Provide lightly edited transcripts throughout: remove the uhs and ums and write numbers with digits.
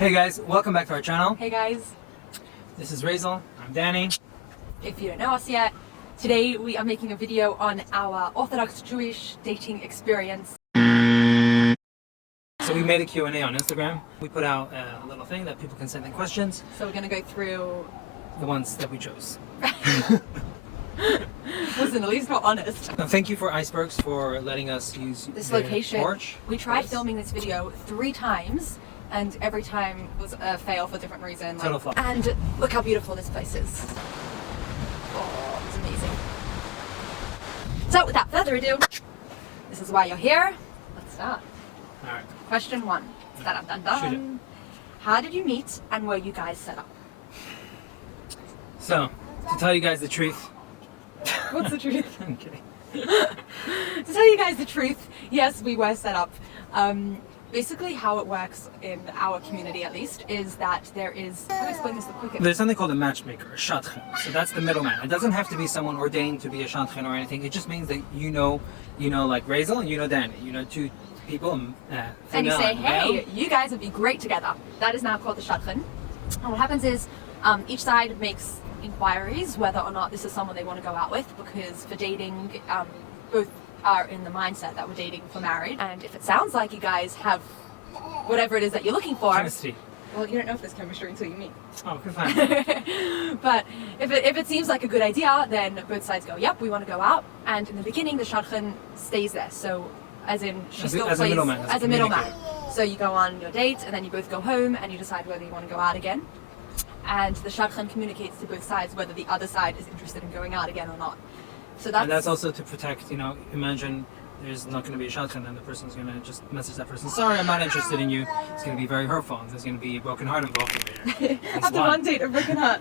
Hey guys, welcome back to our channel. Hey guys. This is Razel, I'm Danny. If you don't know us yet, today we are making a video on our Orthodox Jewish dating experience. So we made a Q&A on Instagram. We put out a little thing that people can send in questions. So we're going to go through the ones that we chose. Listen, at least we're honest. Now, thank you for Icebergs for letting us use this their location. porch. We tried filming this video 3 times and every time was a fail for different reasons. Total flop. And look how beautiful this place is. Oh, it's amazing. So without further ado, this is why you're here. Let's start. Alright. Question 1. Dun, dun, dun. Shoot it. How did you meet and were you guys set up? So, to tell you guys the truth. What's the truth? I'm kidding. To tell you guys the truth, yes, we were set up. Basically how it works in our community at least is that there is, how do I explain this the quickest? There's something called a matchmaker, a shadchan. So that's the middleman. It doesn't have to be someone ordained to be a shadchan or anything. It just means that you know like Razel and you know Danny. You know two people, and you say, hey, male. you guys would be great together. That is now called the shadchan. And what happens is each side makes inquiries whether or not this is someone they want to go out with, because for dating, both are in the mindset that we're dating for marriage. And if it sounds like you guys have whatever it is that you're looking for, Chemistry. well, you don't know if there's chemistry until you meet. Oh, good fine. But if it seems like a good idea, then both sides go, yep, we want to go out. And in the beginning, the shadchan stays there. So, as in, she still plays as a middleman. So you go on your date, and then you both go home, and you decide whether you want to go out again. And the shadchan communicates to both sides whether the other side is interested in going out again or not. So that's also to protect, imagine there's not going to be a shadchan and the person's going to just message that person, sorry, I'm not interested in you. It's going to be very hurtful. There's going to be a broken heart involved there. After one date, a broken heart.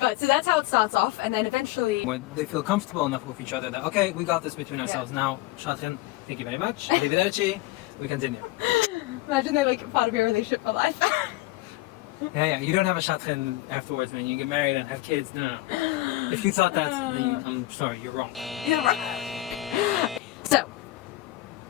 But so that's how it starts off, and then eventually when they feel comfortable enough with each other that, okay, we got this between ourselves. Now, shadchan, thank you very much. Arrivederci. We continue. Imagine they're like part of your relationship for life. Yeah, you don't have a shadchan afterwards, man. You get married and have kids. No. If you thought that, then I'm sorry, you're wrong. You're right. So,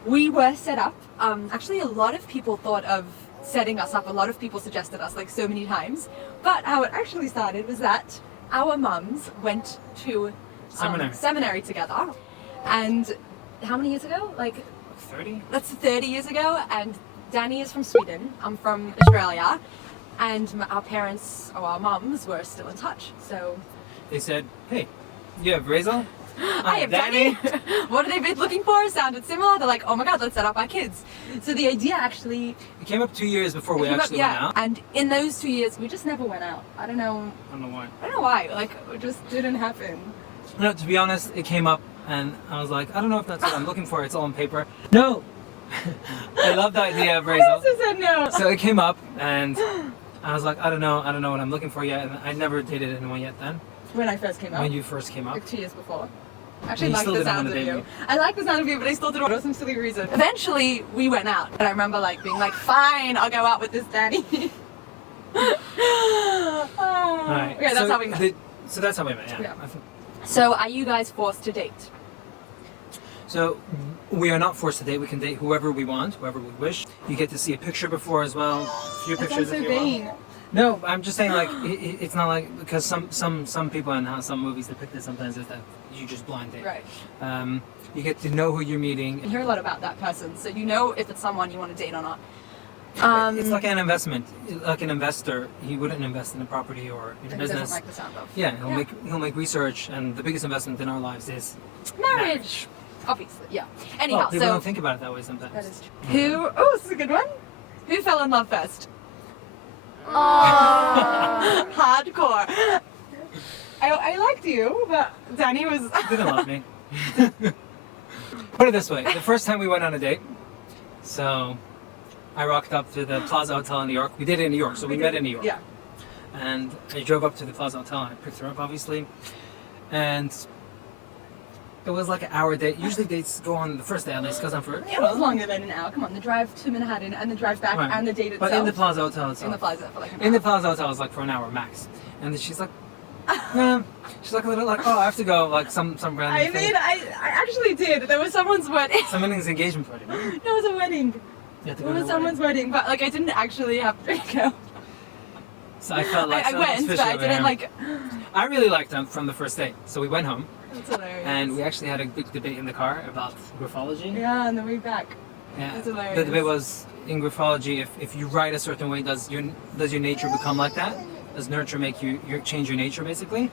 we were set up. Actually, a lot of people thought of setting us up. A lot of people suggested us, like, so many times. But how it actually started was that our mums went to seminary together. And how many years ago? Like 30? That's 30 years ago. And Danny is from Sweden. I'm from Australia. And our parents, or our mums, were still in touch. So they said, hey, you have Razel? I have Danny. What are they both looking for? Sounded similar. They're like, oh my god, let's set up our kids. So the idea actually... It came up 2 years before we actually went out. And in those 2 years, we just never went out. I don't know why. I don't know why. Like, it just didn't happen. No, to be honest, it came up and I was like, I don't know if that's what I'm looking for. It's all on paper. No! I love the idea of Razel. I also said no. So it came up and I was like, I don't know what I'm looking for yet. And I never dated anyone yet then. When I first came up. When you first came up. Like 2 years before. Actually, I like the sound of you. I like the sound of you, but I still didn't for some silly reason. Eventually, we went out. And I remember like being like, fine, I'll go out with this Danny. Alright. Okay, that's how we met. So that's how we met, yeah. So are you guys forced to date? So we are not forced to date. We can date whoever we want, whoever we wish. You get to see a picture before as well. A few pictures if you want. No, I'm just saying like it's not like, because some people and some movies depict it sometimes is that you just blind date. Right. You get to know who you're meeting. You hear a lot about that person, so you know if it's someone you want to date or not. It's like an investment. Like an investor, he wouldn't invest in a property or in a business. He doesn't like the sound of. Yeah, he'll make research, and the biggest investment in our lives is marriage. Obviously, yeah. Anyhow, well, people don't think about it that way sometimes. That is true. Oh, this is a good one. Who fell in love first? Oh, hardcore. I liked you, but Danny didn't love me. Put it this way: the first time we went on a date, so I rocked up to the Plaza Hotel in New York. We did it in New York, so we met in New York. Yeah. And I drove up to the Plaza Hotel and I picked her up, obviously, and it was like an hour date. Usually dates go on the first day at least, because I'm for it was longer than an hour. Come on, the drive to Manhattan and the drive back and the date itself. But in the Plaza Hotel itself. In the Plaza for like an hour. In the Plaza Hotel was like for an hour max. And then she's like, she's like a little like, oh, I have to go, like some random thing. I actually did. There was someone's wedding. Someone's engagement party. No, it was a wedding. You had to It go to was the someone's wedding, but like I didn't actually have to go. So I felt like I went, but I didn't like. I really liked them from the first day. So we went home, That's hilarious. and we actually had a big debate in the car about graphology. Yeah, on the way back. Yeah. That's hilarious. The debate was in graphology, if you write a certain way, does your nature become like that? Does nurture make you change your nature basically?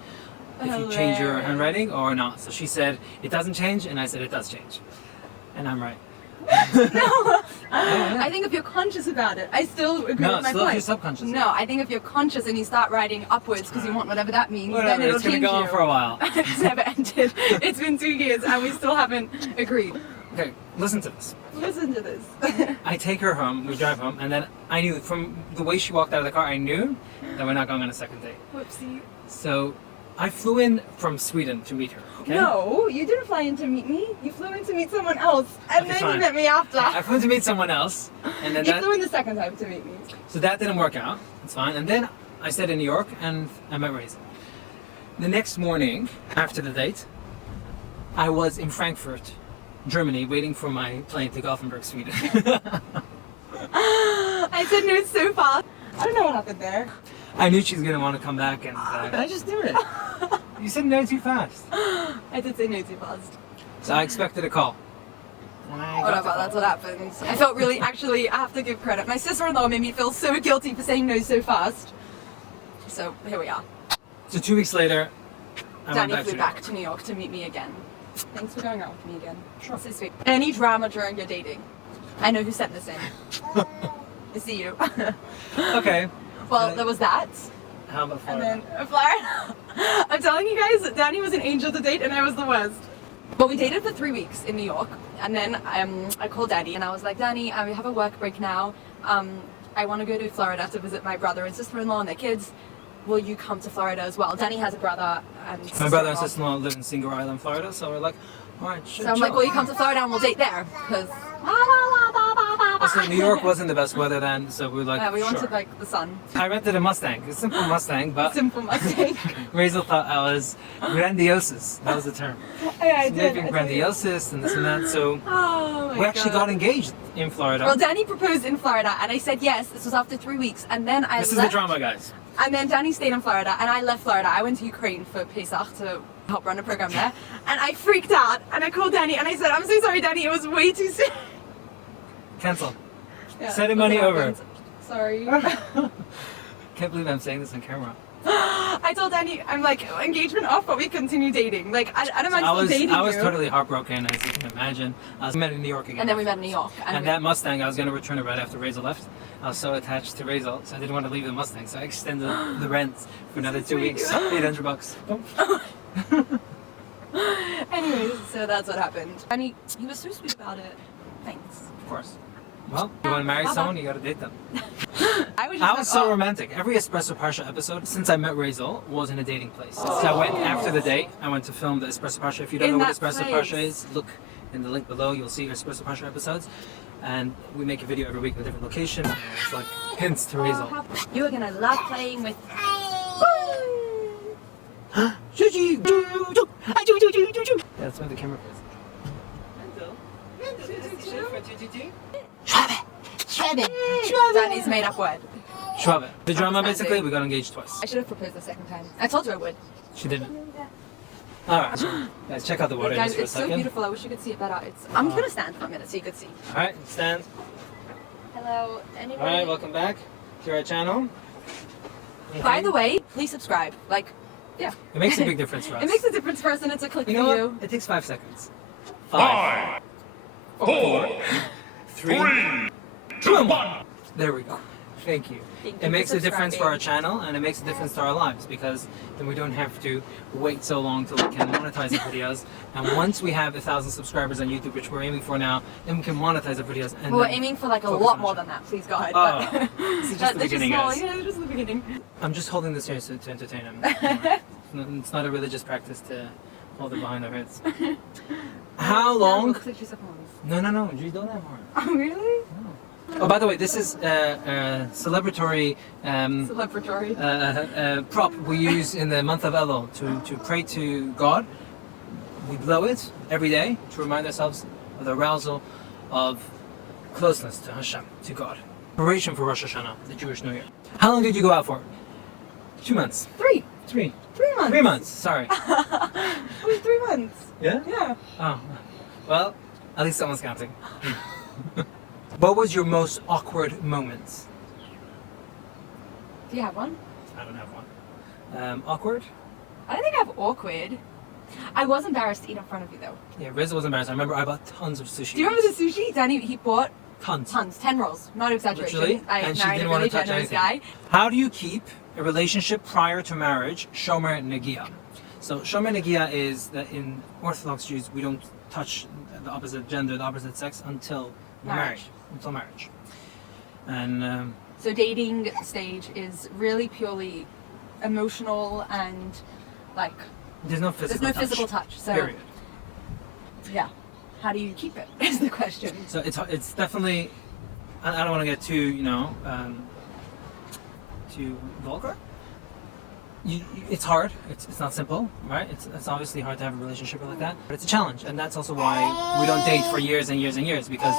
If you change your Hilarious. handwriting or not? So she said it doesn't change, and I said it does change, and I'm right. No. Yeah. I think if you're conscious about it, I still agree No, with my still if point. you're subconscious. No, I think if you're conscious and you start writing upwards because you want whatever that means, Whatever, then it'll it's gonna change go on you. for a while. It's never ended. It's been 2 years and we still haven't agreed. Okay, listen to this. Listen to this. I take her home, we drive home, and then I knew from the way she walked out of the car, I knew that we're not going on a second date. Whoopsie. So I flew in from Sweden to meet her. Okay? No, you didn't fly in to meet me. You flew in to meet someone else, and Okay, then fine. you met me after. I flew to meet someone else, and then You flew in the second time to meet me. so that didn't work out. It's fine. And then I stayed in New York, and I met Raisin. The next morning, after the date, I was in Frankfurt, Germany, waiting for my plane to Gothenburg, Sweden. I said no so fast. I don't know what happened there. I knew she was gonna want to come back, and I just knew it. You said no too fast. I did say no too fast. So I expected a call. And I got the Whatever, call. that's what happened. I felt really, actually, I have to give credit. My sister-in-law made me feel so guilty for saying no so fast. So here we are. So 2 weeks later, I Danny went flew back back to New York to meet me again. Thanks for going out with me again. Sure. So sweet. Any drama during your dating? I know who sent this in. I see you. Okay. Well, there was that. How about And Florida? then Florida. I'm telling you guys, Danny was an angel to date and I was the worst. Well, we dated for 3 weeks in New York. And then I called Danny and I was like, Danny, we have a work break now. I want to go to Florida to visit my brother and sister-in-law and their kids. Will you come to Florida as well? Danny has a brother and My brother and sister-in-law. sister-in-law live in Singer Island, Florida, so we're like, all right, sure. So I'm like, will you come to Florida and we'll date there? Because Also, New York wasn't the best weather then, so we were like, we sure. wanted like the sun. I rented a Mustang, a simple Mustang, but Simple mistake. Raizel thought I was grandiosus. That was the term. Yeah, I So did. maybe grandiosus and this and that. So Oh my we actually God. got engaged in Florida. Well, Danny proposed in Florida, and I said yes. This was after 3 weeks, and then I This is left. the drama, guys. And then Danny stayed in Florida, and I left Florida. I went to Ukraine for Pesach to help run a program there, and I freaked out. And I called Danny, and I said, "I'm so sorry, Danny. It was way too soon." Cancel. Yeah, Send the that's money what over. happened. Sorry. Can't believe I'm saying this on camera. I told Danny, I'm like, engagement off, but we continue dating. Like, I don't mind still dating I was you. totally heartbroken, as you can imagine. I was met in New York again. And then we met in New York. And that Mustang, I was going to return it right after Raizel left. I was so attached to Raizel, so I didn't want to leave the Mustang. So I extended the rent for another 2 weeks, $800. Anyways, so that's what happened. And he was so sweet about it. Thanks. Of course. Well, you want to marry someone, you got to date them. I was just I like, was so oh. romantic. Every Espresso Parsha episode since I met Raizel was in a dating place. So I went after the date. I went to film the Espresso Parsha. If you don't In know what that Espresso place. Parsha is, look in the link below. You'll see our Espresso Parsha episodes. And we make a video every week in a different location. And it's like hints to Raizel. You're gonna love playing with. That's where the camera is. Danny's made up word. Schwabe. The drama Understanding. basically, we got engaged twice. I should have proposed the second time. I told you I would. She didn't. Alright, guys, check out the water Guys, just for a it's so second. beautiful. I wish you could see it better. I'm gonna stand for a minute so you could see. Alright, stand. Hello, anybody? Alright, welcome back to our channel. By the way, please subscribe. Like, yeah. It makes a big difference for us. It makes a difference for us, and it's a click You for know you. what? It takes 5 seconds. 5, 4, 3, 2, 1. There we go. Thank you. Thank you It makes for a difference for our subscribing. channel, and it makes a difference to our lives, because then we don't have to wait so long till we can monetize the videos. And once we have 1,000 subscribers on YouTube, which we're aiming for now, then we can monetize the videos. And Well, we're then aiming for like a focus lot on more the than that. Please go ahead. Oh, but this is just the that's beginning, small. guys. Yeah, just the beginning. I'm just holding this here to entertain him. It's not a religious practice to hold it behind our heads. How long? Looks like she's a horn. No, you don't have horn. Oh, really? Oh, by the way, this is a celebratory Celebratory. prop we use in the month of Elul to pray to God. We blow it every day to remind ourselves of the arousal of closeness to Hashem, to God. Preparation for Rosh Hashanah, the Jewish New Year. How long did you go out for? 2 months. 3 months. 3 months, sorry. It was 3 months. Yeah? Yeah. Oh, well, at least someone's counting. What was your most awkward moment? Do you have one? I don't have one. Awkward? I don't think I have awkward. I was embarrassed to eat in front of you though. Yeah, Reza was embarrassed. I remember I bought tons of sushi. Do you remember the sushi? Danny, he bought Tons. 10 rolls. Not exaggeration. Literally? I And she married didn't a want really to touch generous anything. guy. How do you keep a relationship prior to marriage? Shomer and negiah. So Shomer and negiah is that in Orthodox Jews we don't touch the opposite gender, the opposite sex until we're married. Until marriage. And So dating stage is really purely emotional and like there's no physical touch. So Period. yeah, how do you keep it is the question. So it's definitely. I don't want to get too too vulgar. It's hard. It's not simple, right? It's obviously hard to have a relationship like that, but it's a challenge, and that's also why we don't date for years and years and years, because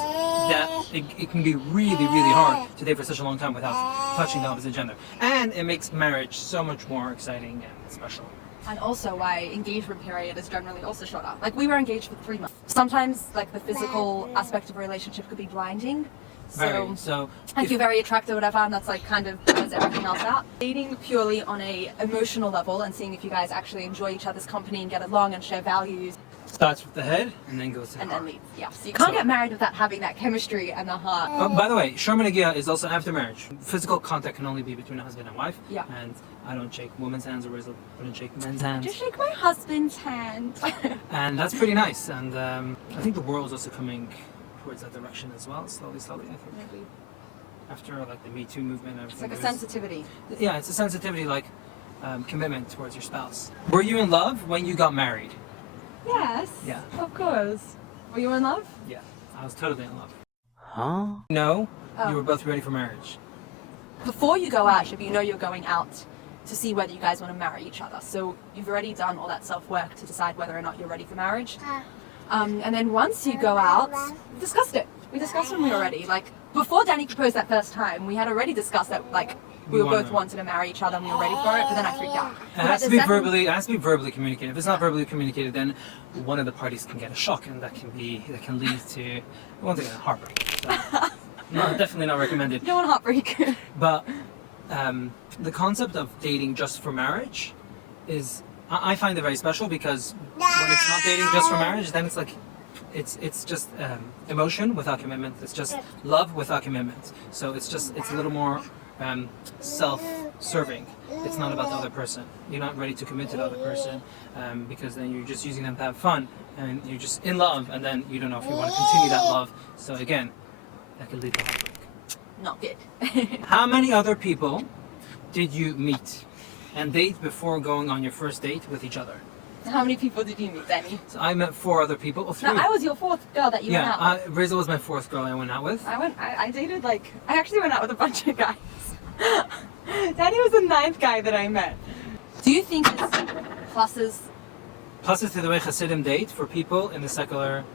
it can be really hard to date for such a long time without touching the opposite gender, and it makes marriage so much more exciting and special. And also why engagement period is generally also shorter. Like we were engaged for 3 months. Sometimes like the physical aspect of a relationship could be blinding. So like you're very attractive or whatever, and that's like kind of brings everything else out. Dating purely on a emotional level and seeing if you guys actually enjoy each other's company and get along and share values. Starts with the head and then goes to the and heart. then leads. Yeah. So you can't get married without having that chemistry and the heart. Oh, by the way, Shomer negiah is also after marriage. Physical contact can only be between a husband and wife. Yeah. And I don't shake women's hands, or Rizal wouldn't shake men's hands. Just shake my husband's hand. And that's pretty nice. And I think the world is also coming towards that direction as well, slowly, I think. Maybe. After like the Me Too movement and It's everything. like a sensitivity. Yeah, it's a sensitivity, like commitment towards your spouse. Were you in love when you got married? Yes. Yeah. Of course. Were you in love? Yeah, I was totally in love. Huh? No, Oh. you were both ready for marriage. Before you go out, you know you're going out to see whether you guys want to marry each other. So you've already done all that self-work to decide whether or not you're ready for marriage. And then once you go out, we discussed it. We discussed when we were ready. Like before Danny proposed that first time, we had already discussed that like we were both wanting to marry each other and we were ready for it, but then I freaked out. It has to be verbally communicated. If it's not verbally communicated, then one of the parties can get a shock, and that can lead to once again heartbreak. So, no, definitely not recommended. You don't want heartbreak. But the concept of dating just for marriage is, I find it very special, because when it's not dating just for marriage, then it's like it's just emotion without commitment. It's just love without commitment. So it's a little more self-serving. It's not about the other person. You're not ready to commit to the other person, because then you're just using them to have fun, and you're just in love, and then you don't know if you want to continue that love. So again, that could lead to heartbreak. Not good. How many other people did you meet and date before going on your first date with each other? How many people did you meet, Danny? So I met 4 other people. Or 3. No, I was your 4th girl that you went out with. Rizal was my 4th girl I went out with. I dated I actually went out with a bunch of guys. Danny was the 9th guy that I met. Do you think it's pluses? Pluses to the way Hasidim date for people in secular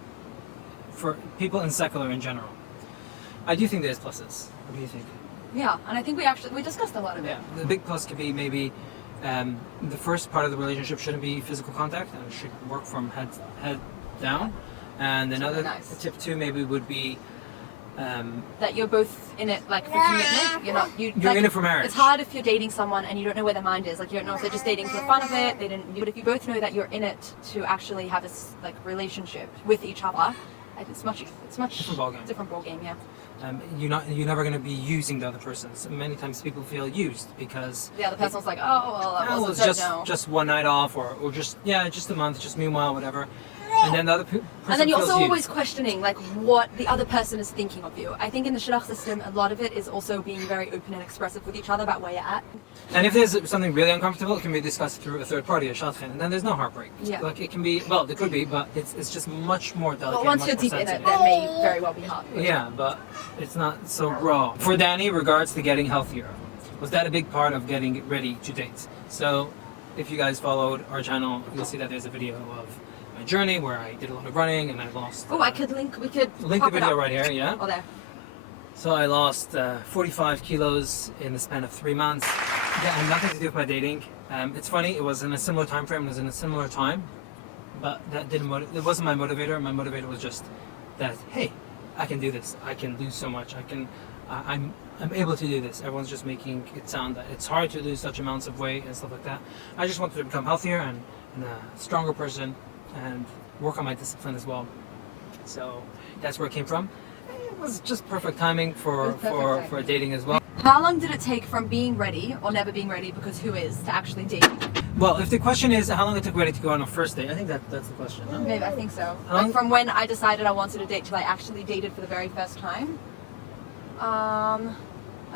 in general. I do think there's pluses. What do you think? Yeah, and I think we discussed a lot of it. Yeah, the big plus could be maybe the first part of the relationship shouldn't be physical contact, and it should work from head down. And another nice. tip 2 maybe would be that you're both in it like for commitment. You're in it for marriage. It's hard if you're dating someone and you don't know where their mind is. Like you don't know if they're just dating for the fun of it. But if you both know that you're in it to actually have this like relationship with each other, it's much different ballgame. Yeah. You're never going to be using the other person. So many times people feel used because the other person's like, oh well, it's just one night off, or just a month, just meanwhile, whatever. And then the other person and then you're feels also used. always questioning like what the other person is thinking of you. I think in the shidduch system, a lot of it is also being very open and expressive with each other about where you're at. And if there's something really uncomfortable, it can be discussed through a third party, a shadchan, and then there's no heartbreak. Yeah. Like it can be, well, there could be, but it's just much more delicate. But once much you're more deep in it, sensitive. there may very well be heartbreak. Yeah, but it's not so raw. For Danny, regards to getting healthier, was that a big part of getting ready to date? So, if you guys followed our channel, you'll see that there's a video of my journey where I did a lot of running and I lost. Oh, we could link the video right here. Yeah. Oh, there. So I lost 45 kilos in the span of 3 months. That had nothing to do with my dating. It's funny, it was in a similar time frame, it was in a similar time, but that didn't it wasn't my motivator. My motivator was just that, hey, I can do this. I can lose so much. I'm able to do this. Everyone's just making it sound that it's hard to lose such amounts of weight and stuff like that. I just wanted to become healthier and a stronger person and work on my discipline as well. So that's where it came from. It was just perfect timing for dating as well. How long did it take from being ready or never being ready, because who is, to actually date? Well, if the question is how long it took ready to go on a first date, I think that's the question. No? Maybe, I think so. Like from when I decided I wanted to date till I actually dated for the very first time. I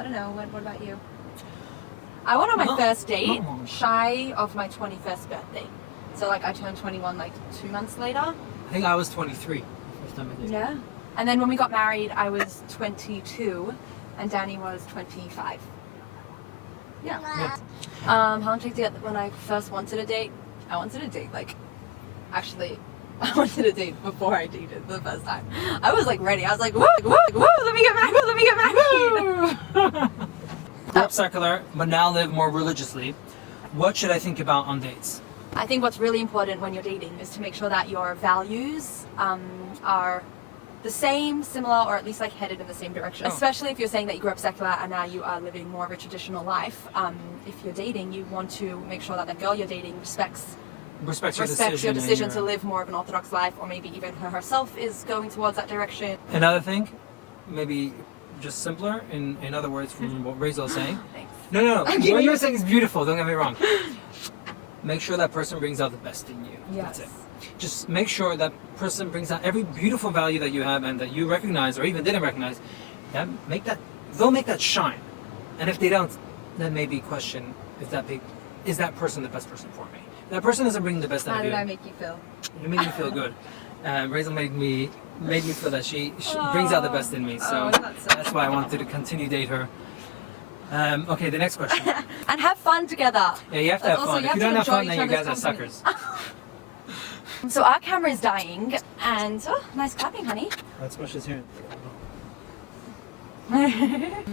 don't know. What about you? I went on my first date shy of my 21st birthday. So like I turned 21 like 2 months later. I think I was 23 the first time I dated. Yeah. And then when we got married, I was 22 and Danny was 25. Yeah. How long did it take when I first wanted a date? I wanted a date actually, I wanted a date before I dated the first time. I was like ready. I was like, woo, woo, woo, let me get married. Grew up secular, but now live more religiously. What should I think about on dates? I think what's really important when you're dating is to make sure that your values are the same, similar, or at least like headed in the same direction. Especially if you're saying that you grew up secular and now you are living more of a traditional life. If you're dating, you want to make sure that the girl you're dating respects your decision to live more of an Orthodox life, or maybe even her herself is going towards that direction. Another thing, maybe just simpler, in other words from what Rachel is saying. Thanks. No. What you're saying is beautiful, don't get me wrong. Make sure that person brings out the best in you. Yes. That's it. Just make sure that person brings out every beautiful value that you have and that you recognize or even didn't recognize. They'll make that shine. And if they don't, then maybe question is that person the best person for me? If that person doesn't bring the best out of you. How did I make you feel? You made me feel good. Rachel made me feel that she brings out the best in me. So that's why I wanted to continue date her. Okay, the next question. And have fun together. Yeah, you have to have fun. If you don't have fun, then you guys are suckers. So our camera is dying, and nice clapping, honey. That's what she's hearing. I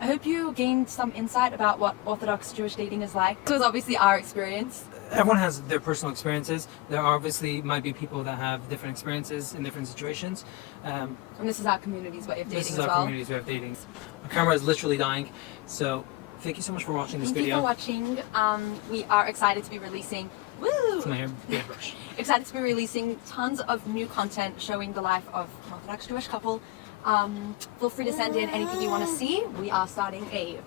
hope you gained some insight about what Orthodox Jewish dating is like. This was obviously our experience. Everyone has their personal experiences. There obviously might be people that have different experiences in different situations. And this is our community's way of dating as well. This is our community's way of dating. Our camera is literally dying. So thank you so much for watching this video. Thank you for watching. We are excited to be releasing It's my hair, big brush. Excited to be releasing tons of new content showing the life of an Orthodox Jewish couple. Feel free to send in anything you want to see. We are starting a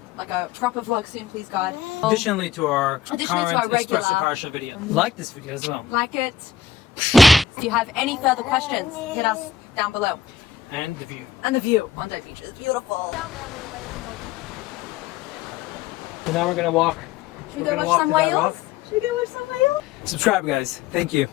proper vlog soon, please God. Additionally to our current regular Espresso Parsha video. Like this video as well. Like it. If you have any further questions, hit us down below. And the view. And the view on the beach is beautiful. So now we're gonna walk. Should we go watch some whales? Subscribe, guys. Thank you.